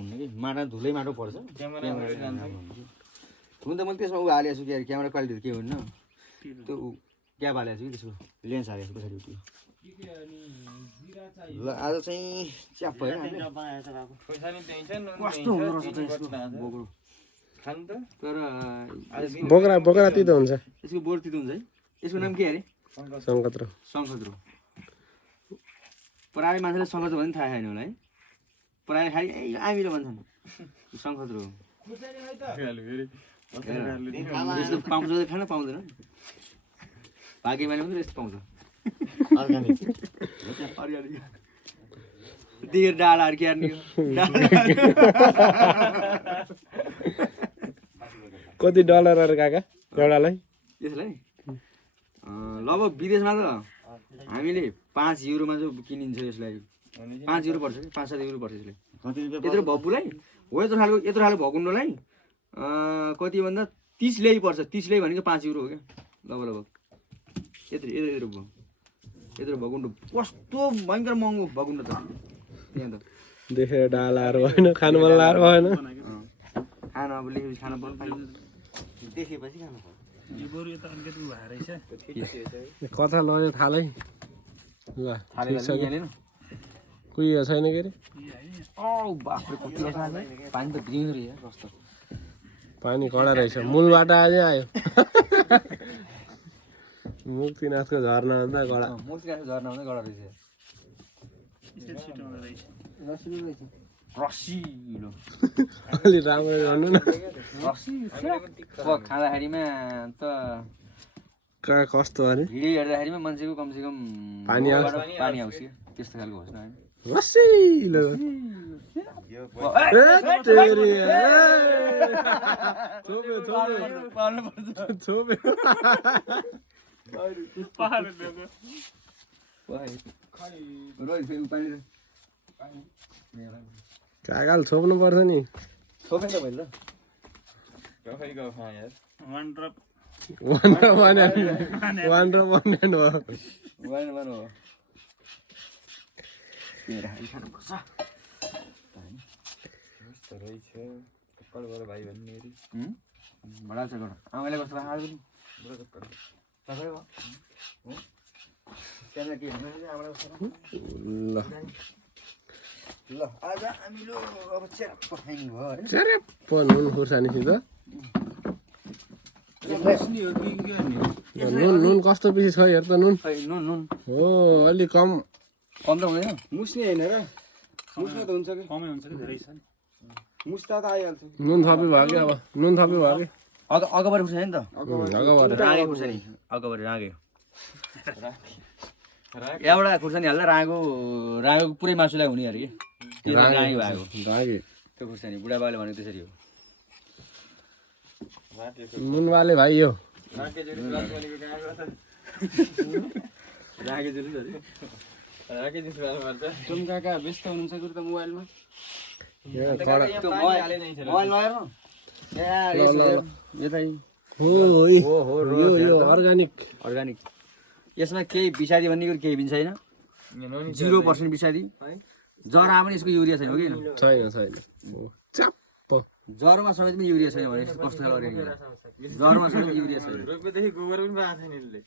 हुन्न कि माटा धुलै माटो पर्छ क्यामेरा हुन त मैले त्यसमा उ हालेको छु कि क्यामेरा क्वालिटीहरू के हुन्न त्यो क्याप हालेको छु कि त्यसको लेन्स हालेको छु पछाडि उति ल आज चाहिँ च्याप भयो कस्तो हुँदो रहेछ त यसको बोक्रो खानु त तर बोक्रा तितो हुन्छ यसको बोर तितो हुन्छ है यसको नाम के अरे सङ्कत्रो प्रायः मान्छेले सङ्कत्रो भने थाहा छैन होला है प्रायः खालि आमिलो भन्छन् सङ्कत्रो यस्तो पाउँछ खान पाउँदैन भाग्यमानी मात्रै यस्तो पाउँछ दिएर डालाहरू क्यार्ने कति डलरहरू काका एउटालाई यसलाई लगभग विदेशमा त हामीले 5 युरोमा जो किनिन्छ यसलाई 5 युरो पर्छ कि 5-7 युरो पर्छ यसलाई यत्रो भब्बुलाई हो यत्रो खालको भकुन्डोलाई कति भन्दा 30 ल्याइ पर्छ 30 ल्याइ भनेको 5 युरो हो क्या लगभग यत्रो भकुन्डो कस्तो भयङ्कर महँगो भकुन्डो त त्यहाँ त देखेर डालाहरू भएन खानु मन लाएर भएन खाना अब लेखेपछि खाना पर्छ देखेपछि खानु पर्छ यो बरु यो त अलिकति भएर रहेछ कथा लग्यो थालै ल कुहिएको छैन के अरे बाफ्रे कति पानी त ग्रिन रहेछ कस्तो पानी कडा रहेछ मूलबाट अझै आयो मुक्तिनाथको झरना भन्दा कडा मुक्तिनाथको झरना भन्दा कडा रहेछ रसिलो अलि राम्रो गर्नु न खाँदाखेरिमा त कस्तो अरे भिडियो हेर्दाखेरिमा मान्छेको कमसेकम पानी आउँछ क्या त्यस्तो खालको होस् न रसिलो काकाले छोप्नु पर्छ नि छोपे त मैले आमाले कस्तो ल आज हामीलो अब चेरप्प खाइनु भयो हैन चेरप्प नुन खुर्सानीसित नुन कस्तो पिसी छ हेर त नुन नुन हो अलि कम त हुँदैन मुस्ने हैन र मुस्ने त हुन्छ कि कमै हुन्छ कि धेरै छ नि मुस्ता त आइहाल्छ नुन थपी भयो कि अब नुन थपी भयो कि अगबरी खुर्सानी नि त अगबरी रागे खुर्सानी अगबरी रागे एउटा खुर्सानी हाल्दा रागोको पुरै मासुलाई हुने अरे कि रागे भएको रागे त्यो खुर्सानी बुढाबाले भनेको त्यसरी हो नुनवाले भाइ यो तुम काका व्यस्त हुनुहुन्छ कि त मोबाइलमा यो अर्गानिक यसमा केही विषादी भन्ने कुरो केही पनि छैन 0% विषादी जरा पनि यसको युरिया छैन हो कि छैन च्याप्प जरमा समेत पनि युरिया छैन भने कस्तो खालको जरमा समेत युरिया छैन रोपेदेखि गोबर पनि पाएको छैन यसले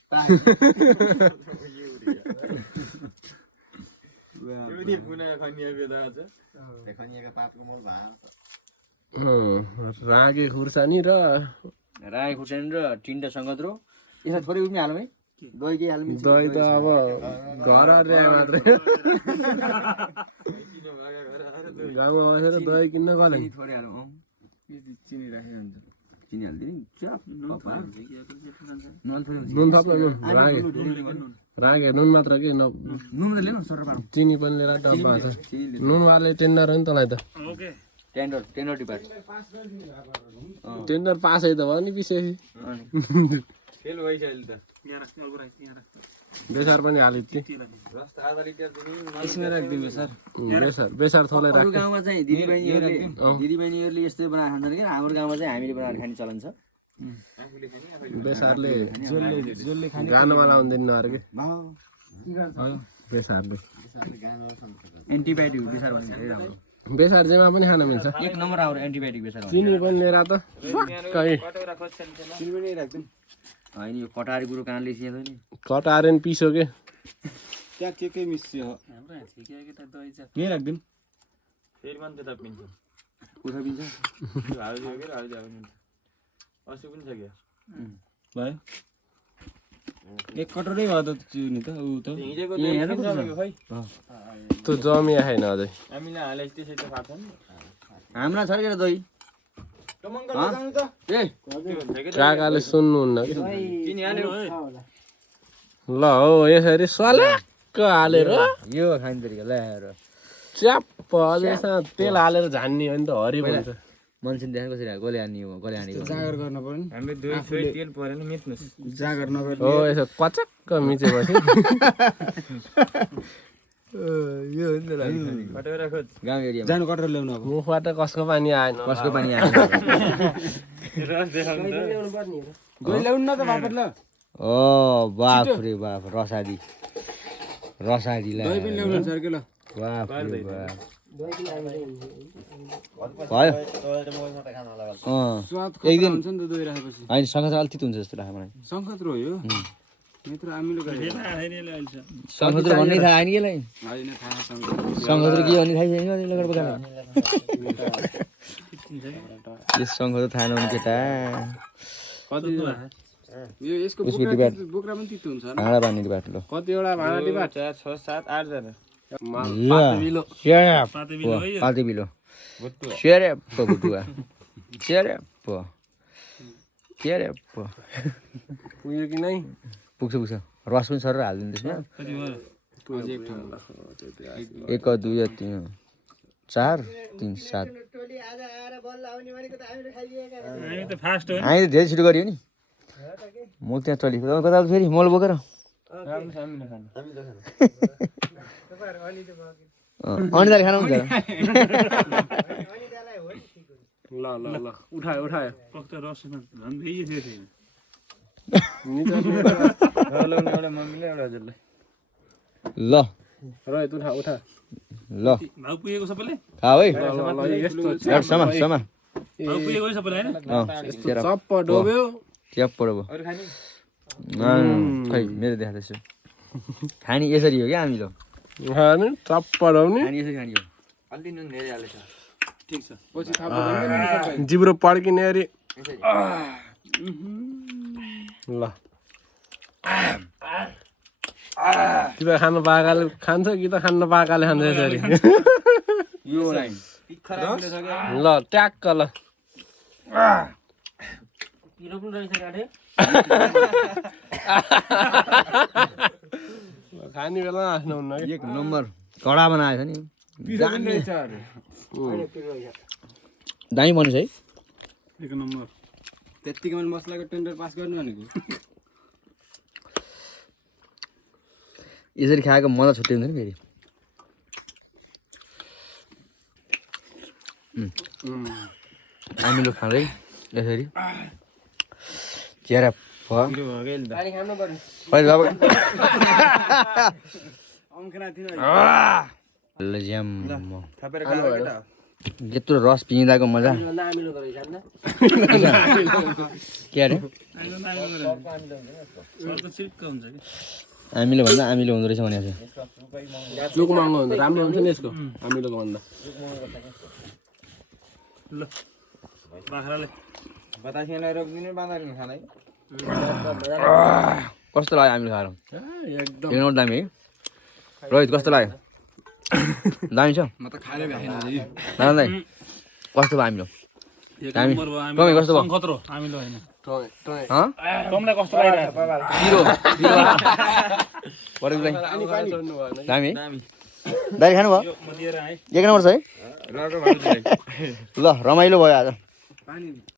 रागे खुर्सानी र टिन्डा सङ्गत्रो यसमा थोरै पनि हालौँ है दही केही हाल्नु दही त अब घर मात्रै गाउँमा बसेर दही किन्न गयो थोरै हालौँ चिनी राखेको हुन्छ चिनी हालिदिने नुन थप्न नुन रागे नुन मात्र के नुन त लिनु सर पारौँ चिनी पनि लिएर डब्बा छ नुनवाले टेन्डर हो नि तँलाई त टेन्डर डिपार्ट टेन्डर पास है त भयो नि विशेष फेल भइसक्यो त बेसार पनि हालिदियो बेसार थोलै राख्यो गाउँमा चाहिँ दिदीबहिनीहरूले यस्तै बनाएर खान्छन् कि हाम्रो गाउँमा चाहिँ हामीले बनाएर खाने चलन छ बेसारले गानवाला हुँदैन अरे के बेसारले एन्टिबायोटिक बेसार भन्ने धेरै राम्रो बेसार जेमा पनि खान मिल्छ एक नम्बर आउँछ एन्टिबायोटिक बेसार चिनी पनि लिएर त कहीँ होइन यो कटारी कुरो कहाँ लेखिएको नि कटाएर नि पिसो के त्यहाँ के मिस्यो हाम्रो यहाँ ठिकै केटा दही छ नि राख्दिन फेरि मान्छे त पिन्छ कुखुरा पिन्छ हाल्दियो के हाल्दियो अस्ति पनि छ क्या भयो एक कटोरै भयो त चिनी त ऊ त हिजोको ए, यहाँ त दही कति छ? खै त्यो जमिया छैन अझै हामीले हाले त्यसै त फाप्छ नि हाम्रा छ रे केटा दही टमङ्गल लगाउनु त ए काकाले सुन्नुहुन्न कि किन हाल्यो ल हो यसरी सल्याक्क हालेर यो खाने तरिका ल्याएर च्याप्प अझै तेल हालेर झान्ने हो नि त हरि भन्छ मान्छे देखाएर कसरी कसले हान्ने हो कसले हानेको जागर गर्न पर्यो नि हामीले दुई सोही तेल परेन मिच्नुहोस् जागर नगर्ने हो यसो कचक्क मिचेपछि यो हो नि त कटेर खोज गाउँ एरियामा जानु कटोर ल्याउनु अब मुखबाट कसको पानी आएन कसको पानी आयो रस देखाउनु त गइ ल्याउनु न त बापत ल ओ बाप रे बाप रसादी रसादीलाई दही पनि ल्याउनु सर के ल बाप रे बाप भयो स्वाद एक दिन हुन्छ नि त दही राखेपछि होइन सङ्गत अलिक तितो हुन्छ जस्तो लाग्यो मलाई सङ्खत्रो हो यो मित्र आमिलो गरे सङ्गत भन्ने थाहा आएन केलाई होइन थाहा सङ्गत के भन्ने थाहा छैन लगेर पकाएर यस सङ्गत थाहा नहुने केटा कति यो यसको उसको डिबाट बोक्रा पनि तितो हुन्छ भाँडा बाँध्ने डिबाट ल कतिवटा भाँडा डिबा 4 6 7 8 जना पाते बिलो स्यारेप्प भुटुवा स्यारेप्प स्यारेप्प पुग्यो कि नै पुग्छ पुग्छ रस पनि सर हालिदिनु त्यसमा एक दुई तिन 4 3 7 हामी त फास्ट हो हामी त धेरै छिटो गरियो नि म त्यहाँ चलेको कता फेरि मल बोकेर अनिताले खानु हुन्छ ल ल ल उठायो उठायो पक्क रस झन् भेइ थियो छैन ल्याउने एउटा मम्मीले एउटा हजुरले ल रोहित उठा उठा ल भाउ पुगेको सबैले खा है ल ल यस्तो एउटा समा समा भाउ पुगेको सबैले हैन चप्प डोब्यो क्या पढ्यो खै मेरो देखाउँदैछु खानी यसरी हो क्या हामी त खानु चप्प डोब्ने खानी यसरी खानी हो अलि नुन धेरै हालेछ ठिक छ पछि थाहा पाउँदैन जिब्रो पड्किने अरे ल तिमी खानु पाएकाले खान्छ कि त खानु पाएकाले खान्छ यसरी यो लाइन ल ट्याक्क ल पिरो पनि रहेछ गाडे खाने बेला आफ्नो हुन्न कि एक नम्बर कडा बनाएको छ नि दामी दामी बन्छ है एक नम्बर त्यतिकै मन मसलाको टेन्डर पास गर्नु भनेको यसरी खाएको मजा छुट्टै हुन्छ नि फेरि अमिलो खाँदै यसरी चेरा यत्रो रस पिँदाको मजा के अरे आमिलो भन्दा आमिलो हुँदो रहेछ भनेको छ चुक महँगो हुन्छ राम्रो हुन्छ नि यसको अमिलोको भन्दा ल बाख्राले बतासियालाई रोक्दिने बाँधाले खाना है कस्तो लाग्यो आमिलो खाएर एकदम एक नम्बर दामी है रोहित कस्तो लाग्यो दामी छ म त खाएर भ्याएन है नारायण दाइ कस्तो भयो आमिलो दामी कमै कस्तो भयो खतरो हामीलो हैन हँ तँलाई कस्तो लागिरहेको पिरो पिरो परेको दाइ दामी है दाइ खानुभयो म दिएर है एक नम्बर छ है ल रमाइलो भयो आज